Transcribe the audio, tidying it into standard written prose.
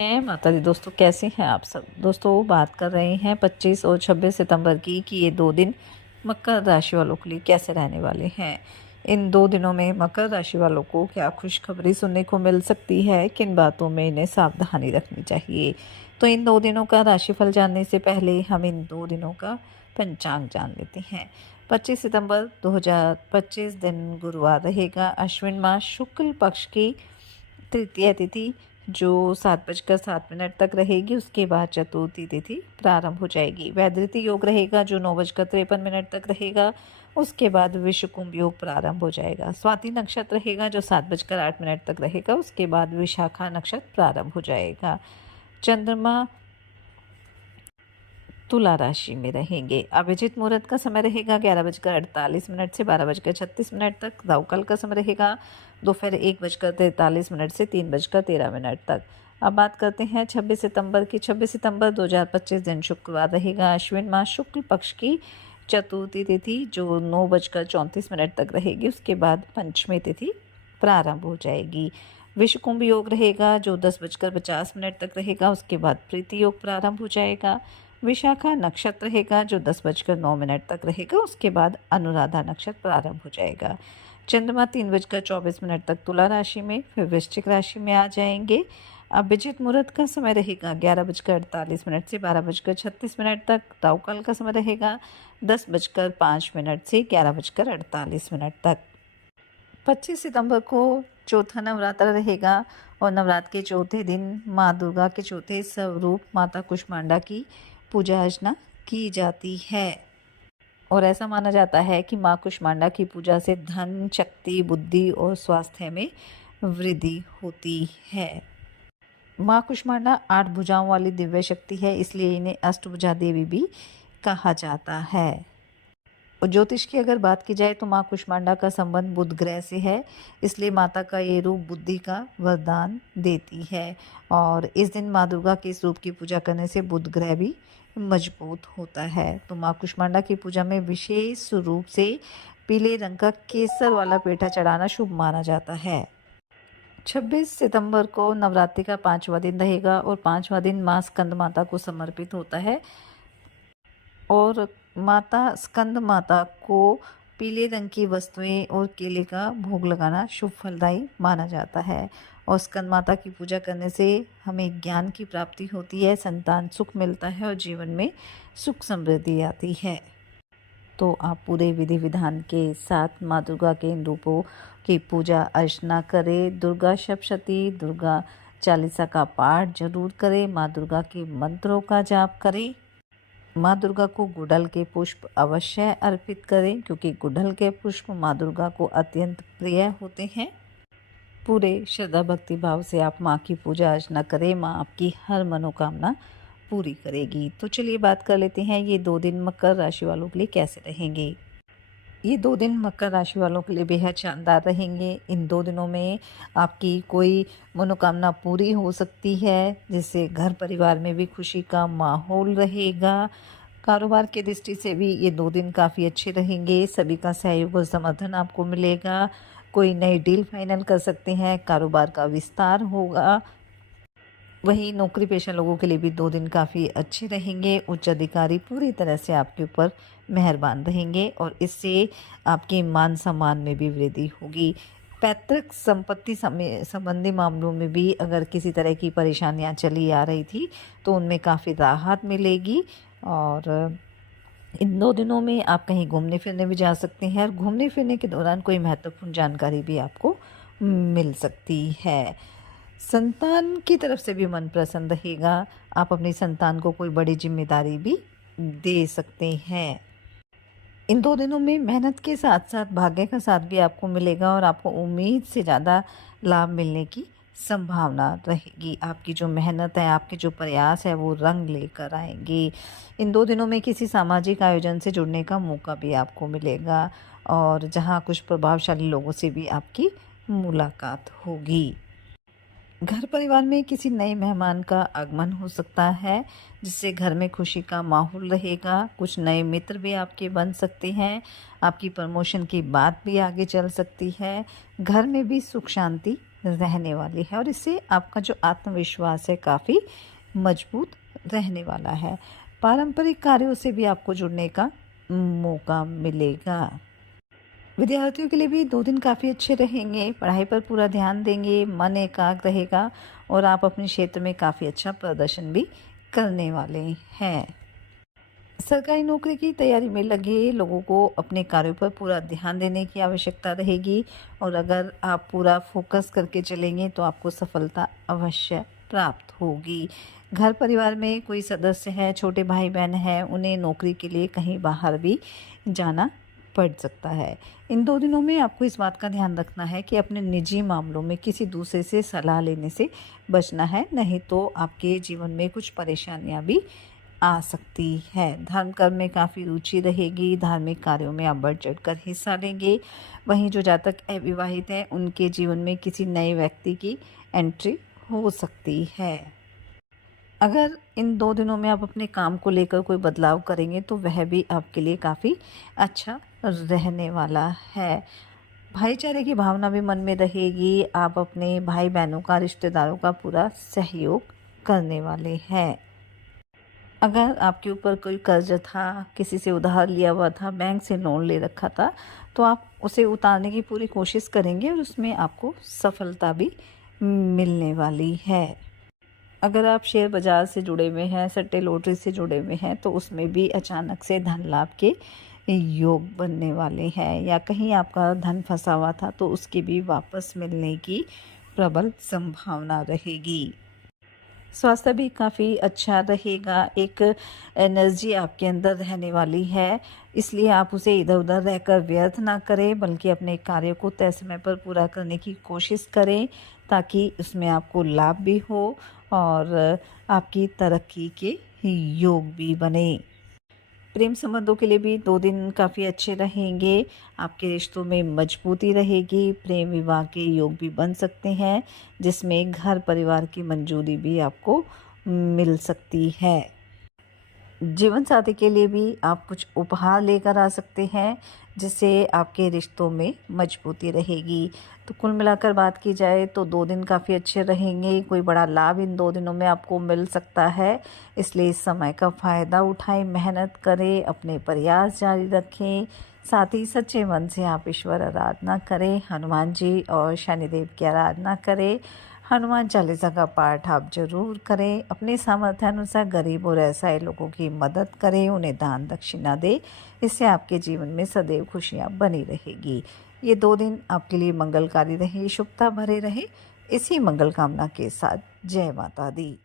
माता दी दोस्तों, कैसे हैं आप सब। दोस्तों बात कर रहे हैं 25 और 26 सितंबर की कि ये 2 दिन मकर राशि वालों के लिए कैसे रहने वाले हैं। इन 2 दिनों में मकर राशि वालों को क्या खुशखबरी सुनने को मिल सकती है, किन बातों में इन्हें सावधानी रखनी चाहिए। तो इन 2 दिनों का राशिफल जानने से पहले हम इन 2 दिनों का पंचांग जान लेते हैं। 25 सितंबर 2025 दिन गुरुवार रहेगा। अश्विन मास शुक्ल पक्ष की तृतीय तिथि जो 7:07 तक रहेगी। उसके बाद चतुर्थी तिथि प्रारंभ हो जाएगी। वैधृति योग रहेगा जो 9:53 तक रहेगा। उसके बाद विषुकुंभ योग प्रारंभ हो जाएगा। स्वाति नक्षत्र रहेगा जो 7:08 तक रहेगा। उसके बाद विशाखा नक्षत्र प्रारंभ हो जाएगा। चंद्रमा तुला राशि में रहेंगे। अभिजित मुहूर्त का समय रहेगा 11:48 से 12:36 तक। राहुकाल का समय रहेगा दोपहर 1:43 से 3:13 तक। अब बात करते हैं 26 सितंबर की। 26 सितंबर 2025 दिन शुक्रवार रहेगा। अश्विन मास शुक्ल पक्ष की चतुर्थी तिथि जो 9:34 तक रहेगी। उसके बाद पंचमी तिथि प्रारंभ हो जाएगी। विषुकुंभ योग रहेगा जो 10:50 तक रहेगा। उसके बाद प्रीति योग प्रारंभ हो जाएगा। विशाखा नक्षत्र रहेगा जो 10:09 तक रहेगा। उसके बाद अनुराधा नक्षत्र प्रारंभ हो जाएगा। चंद्रमा 3:24 तक तुला राशि में, फिर वृश्चिक राशि में आ जाएंगे। अभिजित मुहूर्त का समय रहेगा 11:48 से 12:36 तक। राहुकाल का समय रहेगा 10:05 से 11:48 तक। 25 सितंबर को चौथा नवरात्र रहेगा और नवरात्र के चौथे दिन माँ दुर्गा के चौथे स्वरूप माता कुष्मांडा की पूजा अर्चना की जाती है और ऐसा माना जाता है कि माँ कुष्मांडा की पूजा से धन, शक्ति, बुद्धि और स्वास्थ्य में वृद्धि होती है। माँ कुष्मांडा 8 भुजाओं वाली दिव्य शक्ति है, इसलिए इन्हें अष्टभुजा देवी भी कहा जाता है। और ज्योतिष की अगर बात की जाए तो माँ कुष्मांडा का संबंध बुध ग्रह से है, इसलिए माता का ये रूप बुद्धि का वरदान देती है। और इस दिन माँ दुर्गा के इस रूप की पूजा करने से बुध ग्रह भी मजबूत होता है। तो माँ कुष्मांडा की पूजा में विशेष रूप से पीले रंग का केसर वाला पेठा चढ़ाना शुभ माना जाता है। 26 सितंबर को नवरात्रि का 5वां दिन रहेगा और 5वां दिन माँ स्कंद माता को समर्पित होता है और माता स्कंद माता को पीले रंग की वस्तुएं और केले का भोग लगाना शुभ फलदायी माना जाता है। और स्कंद माता की पूजा करने से हमें ज्ञान की प्राप्ति होती है, संतान सुख मिलता है और जीवन में सुख समृद्धि आती है। तो आप पूरे विधि विधान के साथ माँ दुर्गा के इन रूपों की पूजा अर्चना करें। दुर्गा सप्तशती, दुर्गा चालीसा का पाठ जरूर करें। माँ दुर्गा के मंत्रों का जाप करें। माँ दुर्गा को गुड़हल के पुष्प अवश्य अर्पित करें क्योंकि गुड़हल के पुष्प माँ दुर्गा को अत्यंत प्रिय होते हैं। पूरे श्रद्धा भक्ति भाव से आप माँ की पूजा अर्चना करें, माँ आपकी हर मनोकामना पूरी करेगी। तो चलिए बात कर लेते हैं ये 2 दिन मकर राशि वालों के लिए कैसे रहेंगे। ये 2 दिन मकर राशि वालों के लिए बेहद शानदार रहेंगे। इन 2 दिनों में आपकी कोई मनोकामना पूरी हो सकती है, जिससे घर परिवार में भी खुशी का माहौल रहेगा। कारोबार की दृष्टि से भी ये 2 दिन काफ़ी अच्छे रहेंगे। सभी का सहयोग और समर्थन आपको मिलेगा। कोई नई डील फाइनल कर सकते हैं, कारोबार का विस्तार होगा। वहीं नौकरी पेशा लोगों के लिए भी 2 दिन काफ़ी अच्छे रहेंगे। उच्च अधिकारी पूरी तरह से आपके ऊपर मेहरबान रहेंगे और इससे आपके मान सम्मान में भी वृद्धि होगी। पैतृक संपत्ति संबंधी मामलों में भी अगर किसी तरह की परेशानियां चली आ रही थी तो उनमें काफ़ी राहत मिलेगी। और इन 2 दिनों में आप कहीं घूमने फिरने भी जा सकते हैं और घूमने फिरने के दौरान कोई महत्वपूर्ण जानकारी भी आपको मिल सकती है। संतान की तरफ से भी मन प्रसन्न रहेगा। आप अपनी संतान को कोई बड़ी जिम्मेदारी भी दे सकते हैं। इन 2 दिनों में मेहनत के साथ साथ भाग्य का साथ भी आपको मिलेगा और आपको उम्मीद से ज़्यादा लाभ मिलने की संभावना रहेगी। आपकी जो मेहनत है, आपके जो प्रयास है वो रंग लेकर आएंगे। इन 2 दिनों में किसी सामाजिक आयोजन से जुड़ने का मौका भी आपको मिलेगा और जहां कुछ प्रभावशाली लोगों से भी आपकी मुलाकात होगी। घर परिवार में किसी नए मेहमान का आगमन हो सकता है, जिससे घर में खुशी का माहौल रहेगा। कुछ नए मित्र भी आपके बन सकते हैं। आपकी प्रमोशन की बात भी आगे चल सकती है। घर में भी सुख शांति रहने वाली है और इससे आपका जो आत्मविश्वास है काफ़ी मजबूत रहने वाला है। पारंपरिक कार्यों से भी आपको जुड़ने का मौका मिलेगा। विद्यार्थियों के लिए भी 2 दिन काफ़ी अच्छे रहेंगे, पढ़ाई पर पूरा ध्यान देंगे, मन एकाग्र रहेगा और आप अपने क्षेत्र में काफ़ी अच्छा प्रदर्शन भी करने वाले हैं। सरकारी नौकरी की तैयारी में लगे लोगों को अपने कार्यों पर पूरा ध्यान देने की आवश्यकता रहेगी और अगर आप पूरा फोकस करके चलेंगे तो आपको सफलता अवश्य प्राप्त होगी। घर परिवार में कोई सदस्य है, छोटे भाई बहन हैं, उन्हें नौकरी के लिए कहीं बाहर भी जाना पड़ सकता है। इन 2 दिनों में आपको इस बात का ध्यान रखना है कि अपने निजी मामलों में किसी दूसरे से सलाह लेने से बचना है, नहीं तो आपके जीवन में कुछ परेशानियां भी आ सकती है। धर्म कर्म में काफ़ी रुचि रहेगी, धार्मिक कार्यों में आप बढ़ चढ़कर हिस्सा लेंगे। वहीं जो जातक अविवाहित हैं उनके जीवन में किसी नए व्यक्ति की एंट्री हो सकती है। अगर इन 2 दिनों में आप अपने काम को लेकर कोई बदलाव करेंगे तो वह भी आपके लिए काफ़ी अच्छा रहने वाला है। भाईचारे की भावना भी मन में रहेगी, आप अपने भाई बहनों का, रिश्तेदारों का पूरा सहयोग करने वाले हैं। अगर आपके ऊपर कोई कर्ज था, किसी से उधार लिया हुआ था, बैंक से लोन ले रखा था, तो आप उसे उतारने की पूरी कोशिश करेंगे और उसमें आपको सफलता भी मिलने वाली है। अगर आप शेयर बाज़ार से जुड़े हुए हैं, सट्टे लॉटरी से जुड़े हुए हैं, तो उसमें भी अचानक से धन लाभ के योग बनने वाले हैं या कहीं आपका धन फंसा हुआ था तो उसके भी वापस मिलने की प्रबल संभावना रहेगी। स्वास्थ्य भी काफ़ी अच्छा रहेगा, एक एनर्जी आपके अंदर रहने वाली है, इसलिए आप उसे इधर उधर रहकर व्यर्थ ना करें बल्कि अपने कार्य को तय समय पर पूरा करने की कोशिश करें ताकि उसमें आपको लाभ भी हो और आपकी तरक्की के योग भी बने। प्रेम संबंधों के लिए भी 2 दिन काफ़ी अच्छे रहेंगे, आपके रिश्तों में मजबूती रहेगी, प्रेम विवाह के योग भी बन सकते हैं जिसमें घर परिवार की मंजूरी भी आपको मिल सकती है। जीवन साथी के लिए भी आप कुछ उपहार लेकर आ सकते हैं जिससे आपके रिश्तों में मजबूती रहेगी। तो कुल मिलाकर बात की जाए तो 2 दिन काफ़ी अच्छे रहेंगे, कोई बड़ा लाभ इन 2 दिनों में आपको मिल सकता है, इसलिए इस समय का फ़ायदा उठाएं, मेहनत करें, अपने प्रयास जारी रखें, साथ ही सच्चे मन से आप ईश्वर आराधना करें, हनुमान जी और शनिदेव की आराधना करें। हनुमान चालीसा का पाठ आप जरूर करें, अपने सामर्थ्य अनुसार गरीब और असहाय लोगों की मदद करें, उन्हें दान दक्षिणा दें, इससे आपके जीवन में सदैव खुशियां बनी रहेगी। ये 2 दिन आपके लिए मंगलकारी रहे, शुभता भरे रहे, इसी मंगल कामना के साथ जय माता दी।